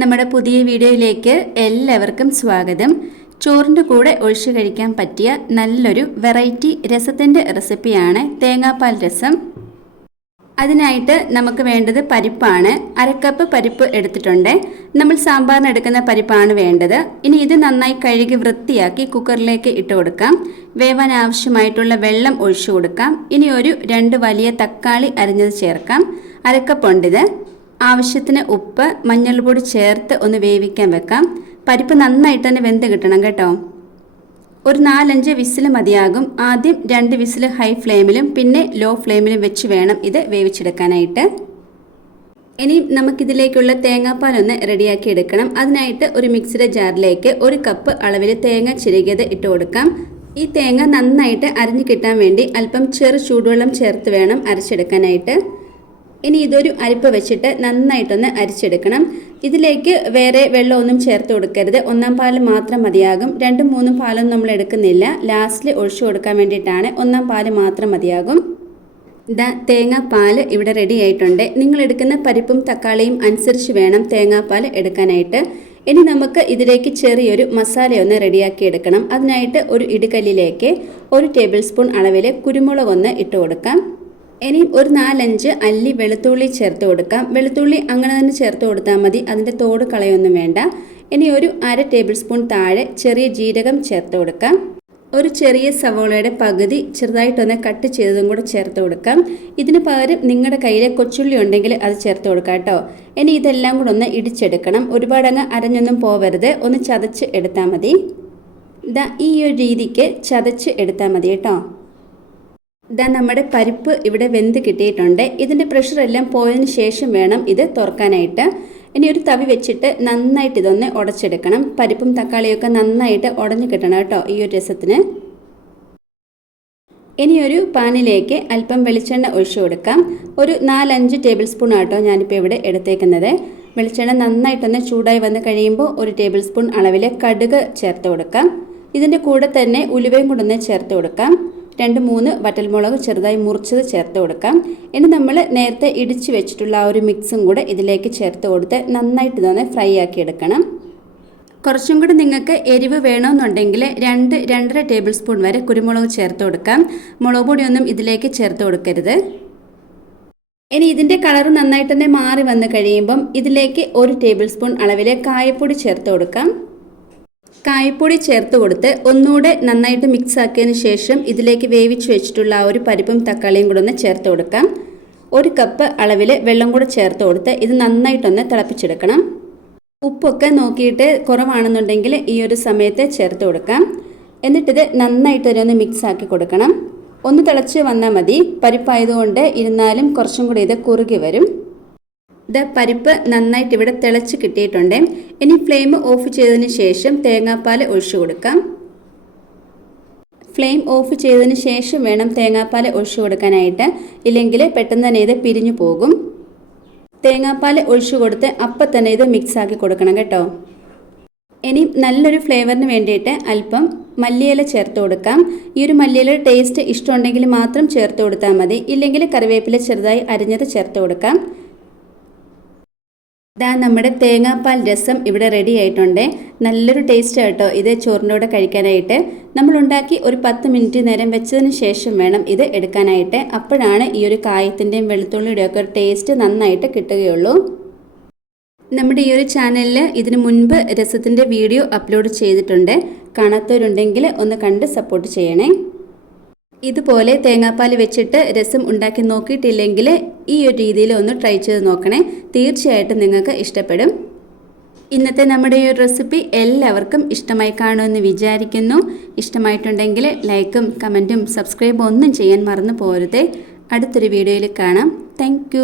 നമ്മുടെ പുതിയ വീഡിയോയിലേക്ക് എല്ലാവർക്കും സ്വാഗതം. ചോറിൻ്റെ കൂടെ ഒഴിച്ചു കഴിക്കാൻ പറ്റിയ നല്ലൊരു വെറൈറ്റി രസത്തിൻ്റെ റെസിപ്പിയാണ് തേങ്ങാപ്പാൽ രസം. അതിനായിട്ട് നമുക്ക് വേണ്ടത് പരിപ്പാണ്. 1/2 കപ്പ് പരിപ്പ് എടുത്തിട്ടുണ്ട്. നമ്മൾ സാമ്പാറിന് എടുക്കുന്ന പരിപ്പാണ് വേണ്ടത്. ഇനി ഇത് നന്നായി കഴുകി വൃത്തിയാക്കി കുക്കറിലേക്ക് ഇട്ട് കൊടുക്കാം. വേവാൻ ആവശ്യമായിട്ടുള്ള വെള്ളം ഒഴിച്ചു കൊടുക്കാം. ഇനി ഒരു 2 വലിയ തക്കാളി അരിഞ്ഞത് ചേർക്കാം. 1/2 കപ്പ് ഉണ്ടിത്. ആവശ്യത്തിന് ഉപ്പ്, മഞ്ഞൾപ്പൊടി ചേർത്ത് ഒന്ന് വേവിക്കാൻ വെക്കാം. പരിപ്പ് നന്നായിട്ട് തന്നെ വെന്ത് കിട്ടണം കേട്ടോ. ഒരു 4-5 വിസിൽ മതിയാകും. ആദ്യം 2 വിസിൽ ഹൈ ഫ്ലെയിമിലും പിന്നെ ലോ ഫ്ലെയിമിലും വെച്ച് വേണം ഇത് വേവിച്ചെടുക്കാനായിട്ട്. ഇനി നമുക്കിതിലേക്കുള്ള തേങ്ങാപ്പാൽ ഒന്ന് റെഡിയാക്കി എടുക്കണം. അതിനായിട്ട് ഒരു മിക്സിയുടെ ജാറിലേക്ക് 1 കപ്പ് അളവിൽ തേങ്ങ ചിരകിയത് ഇട്ട് കൊടുക്കാം. ഈ തേങ്ങ നന്നായിട്ട് അരിഞ്ഞു കിട്ടാൻ വേണ്ടി അല്പം ചെറു ചൂടുവെള്ളം ചേർത്ത് വേണം അരച്ചെടുക്കാനായിട്ട്. ഇനി ഇതൊരു അരിപ്പ് വെച്ചിട്ട് നന്നായിട്ടൊന്ന് അരിച്ചെടുക്കണം. ഇതിലേക്ക് വേറെ വെള്ളമൊന്നും ചേർത്ത് കൊടുക്കരുത്. 1-ാം പാൽ മാത്രം മതിയാകും. 2-3 പാലൊന്നും നമ്മൾ എടുക്കുന്നില്ല. ലാസ്റ്റിൽ ഒഴിച്ചു കൊടുക്കാൻ വേണ്ടിയിട്ടാണ്. 1-ാം പാൽ മാത്രം മതിയാകും. തേങ്ങാപ്പാൽ ഇവിടെ റെഡി ആയിട്ടുണ്ട്. നിങ്ങൾ എടുക്കുന്ന പരിപ്പും തക്കാളിയും അനുസരിച്ച് വേണം തേങ്ങാപ്പാൽ എടുക്കാനായിട്ട്. ഇനി നമുക്ക് ഇതിലേക്ക് ചെറിയൊരു മസാലയൊന്ന് റെഡിയാക്കി എടുക്കണം. അതിനായിട്ട് ഒരു ഇടികല്ലിലേക്ക് 1 ടേബിൾ സ്പൂൺ അളവിൽ കുരുമുളകൊന്ന് ഇട്ട് കൊടുക്കാം. ഇനി ഒരു 4-5 അല്ലി വെളുത്തുള്ളി ചേർത്ത് കൊടുക്കാം. വെളുത്തുള്ളി അങ്ങനെ തന്നെ ചേർത്ത് കൊടുത്താൽ മതി, അതിൻ്റെ തോട് കളയൊന്നും വേണ്ട. ഇനി ഒരു 1/2 ടേബിൾ സ്പൂൺ താഴെ ചെറിയ ജീരകം ചേർത്ത് കൊടുക്കാം. ഒരു ചെറിയ സവോളയുടെ പകുതി ചെറുതായിട്ടൊന്ന് കട്ട് ചെയ്തതും കൂടെ ചേർത്ത് കൊടുക്കാം. ഇതിന് പകരം നിങ്ങളുടെ കയ്യിൽ കൊച്ചുള്ളി ഉണ്ടെങ്കിൽ അത് ചേർത്ത് കൊടുക്കാം കേട്ടോ. ഇനി ഇതെല്ലാം കൂടെ ഒന്ന് ഇടിച്ചെടുക്കണം. ഒരുപാടങ്ങ് അരഞ്ഞൊന്നും പോവരുത്, ഒന്ന് ചതച്ച് എടുത്താൽ മതി. ഈ ഒരു രീതിക്ക് ചതച്ച് എടുത്താൽ മതി കേട്ടോ. നമ്മുടെ പരിപ്പ് ഇവിടെ വെന്ത് കിട്ടിയിട്ടുണ്ട്. ഇതിൻ്റെ പ്രഷറെല്ലാം പോയതിന് ശേഷം വേണം ഇത് തുറക്കാനായിട്ട്. ഇനി ഒരു തവി വെച്ചിട്ട് നന്നായിട്ട് ഇതൊന്ന് ഉടച്ചെടുക്കണം. പരിപ്പും തക്കാളിയൊക്കെ നന്നായിട്ട് ഉടഞ്ഞു കിട്ടണം കേട്ടോ ഈ ഒരു രസത്തിന്. ഇനി ഒരു പാനിലേക്ക് അല്പം വെളിച്ചെണ്ണ ഒഴിച്ചു കൊടുക്കാം. ഒരു 4-5 ടേബിൾ സ്പൂൺ ആട്ടോ ഞാനിപ്പോൾ ഇവിടെ എടുത്തേക്കുന്നത്. വെളിച്ചെണ്ണ നന്നായിട്ടൊന്ന് ചൂടായി വന്ന് കഴിയുമ്പോൾ 1 ടേബിൾ സ്പൂൺ അളവിൽ കടുക് ചേർത്ത് കൊടുക്കാം. ഇതിൻ്റെ കൂടെ തന്നെ ഉലുവയും കൂടെ ഒന്ന് ചേർത്ത് കൊടുക്കാം. 2-3 വറ്റൽമുളക് ചെറുതായി മുറിച്ചത് ചേർത്ത് കൊടുക്കാം. ഇനി നമ്മൾ നേരത്തെ ഇടിച്ച് വെച്ചിട്ടുള്ള ആ ഒരു മിക്സും കൂടെ ഇതിലേക്ക് ചേർത്ത് കൊടുത്ത് നന്നായിട്ട് ഇതൊന്ന് ഫ്രൈ ആക്കി എടുക്കണം. കുറച്ചും കൂടി നിങ്ങൾക്ക് എരിവ് വേണമെന്നുണ്ടെങ്കിൽ 2-2.5 ടേബിൾ സ്പൂൺ വരെ കുരുമുളക് ചേർത്ത് കൊടുക്കാം. മുളക് പൊടിയൊന്നും ഇതിലേക്ക് ചേർത്ത് കൊടുക്കരുത്. ഇനി ഇതിൻ്റെ കളർ നന്നായിട്ട് തന്നെ മാറി വന്ന് കഴിയുമ്പം ഇതിലേക്ക് 1 ടേബിൾ സ്പൂൺ അളവിൽ കായപ്പൊടി ചേർത്ത് കൊടുക്കാം. കായപ്പൊടി ചേർത്ത് കൊടുത്ത് ഒന്നുകൂടെ നന്നായിട്ട് മിക്സ് ആക്കിയതിന് ശേഷം ഇതിലേക്ക് വേവിച്ച് വെച്ചിട്ടുള്ള ആ ഒരു പരിപ്പും തക്കാളിയും കൂടെ ഒന്ന് ചേർത്ത് കൊടുക്കാം. 1 കപ്പ് അളവിൽ വെള്ളം കൂടെ ചേർത്ത് കൊടുത്ത് ഇത് നന്നായിട്ടൊന്ന് തിളപ്പിച്ചെടുക്കണം. ഉപ്പൊക്കെ നോക്കിയിട്ട് കുറവാണെന്നുണ്ടെങ്കിൽ ഈ ഒരു സമയത്ത് ചേർത്ത് കൊടുക്കാം. എന്നിട്ടിത് നന്നായിട്ട് ഒന്ന് മിക്സ് ആക്കി കൊടുക്കണം. ഒന്ന് തിളച്ച് വന്നാൽ മതി. പരിപ്പായതുകൊണ്ട് ഇരുന്നാലും കുറച്ചും കൂടി ഇത് കുറുകി വരും. പരിപ്പ് നന്നായിട്ട് ഇവിടെ തിളച്ച് കിട്ടിയിട്ടുണ്ട്. ഇനി ഫ്ലെയിം ഓഫ് ചെയ്തതിന് ശേഷം തേങ്ങാപ്പാൽ ഒഴിച്ചു കൊടുക്കാം. ഫ്ലെയിം ഓഫ് ചെയ്തതിന് ശേഷം വേണം തേങ്ങാപ്പാൽ ഒഴിച്ചു കൊടുക്കാനായിട്ട്, ഇല്ലെങ്കിൽ പെട്ടെന്ന് തന്നെ ഇത് പിരിഞ്ഞു പോകും. തേങ്ങാപ്പാൽ ഒഴിച്ചു കൊടുത്ത് അപ്പം തന്നെ ഇത് മിക്സ് ആക്കി കൊടുക്കണം കേട്ടോ. ഇനി നല്ലൊരു ഫ്ലേവറിന് വേണ്ടിയിട്ട് അല്പം മല്ലിയില ചേർത്ത് കൊടുക്കാം. ഈ ഒരു മല്ലിയില ടേസ്റ്റ് ഇഷ്ടമുണ്ടെങ്കിൽ മാത്രം ചേർത്ത് കൊടുത്താൽ മതി, ഇല്ലെങ്കിൽ കറിവേപ്പില ചെറുതായി അരിഞ്ഞത് ചേർത്ത് കൊടുക്കാം. നമ്മുടെ തേങ്ങാപ്പാൽ രസം ഇവിടെ റെഡി ആയിട്ടുണ്ട്. നല്ലൊരു ടേസ്റ്റ് കേട്ടോ ഇത് ചോറിൻ്റെ കൂടെ കഴിക്കാനായിട്ട്. നമ്മളുണ്ടാക്കി ഒരു 10 മിനിറ്റ് നേരം വെച്ചതിന് ശേഷം വേണം ഇത് എടുക്കാനായിട്ട്. അപ്പോഴാണ് ഈ ഒരു കായത്തിൻ്റെയും വെളുത്തുള്ളിയുടെയും ഒക്കെ ഒരു ടേസ്റ്റ് നന്നായിട്ട് കിട്ടുകയുള്ളൂ. നമ്മുടെ ഈ ഒരു ചാനലിൽ ഇതിനു മുൻപ് രസത്തിൻ്റെ വീഡിയോ അപ്ലോഡ് ചെയ്തിട്ടുണ്ട്. കാണാത്തവരുണ്ടെങ്കിൽ ഒന്ന് കണ്ട് സപ്പോർട്ട് ചെയ്യണേ. ഇതുപോലെ തേങ്ങാപ്പാൽ വെച്ചിട്ട് രസം ഉണ്ടാക്കി നോക്കിയിട്ടില്ലെങ്കിൽ ഈ ഒരു രീതിയിൽ ഒന്ന് ട്രൈ ചെയ്ത് നോക്കണേ. തീർച്ചയായിട്ടും നിങ്ങൾക്ക് ഇഷ്ടപ്പെടും. ഇന്നത്തെ നമ്മുടെ ഈ ഒരു റെസിപ്പി എല്ലാവർക്കും ഇഷ്ടമായി കാണുമെന്ന് വിചാരിക്കുന്നു. ഇഷ്ടമായിട്ടുണ്ടെങ്കിൽ ലൈക്കും കമൻറ്റും സബ്സ്ക്രൈബും ഒന്നും ചെയ്യാൻ മറന്നു പോകരുതേ. അടുത്തൊരു വീഡിയോയിൽ കാണാം. താങ്ക്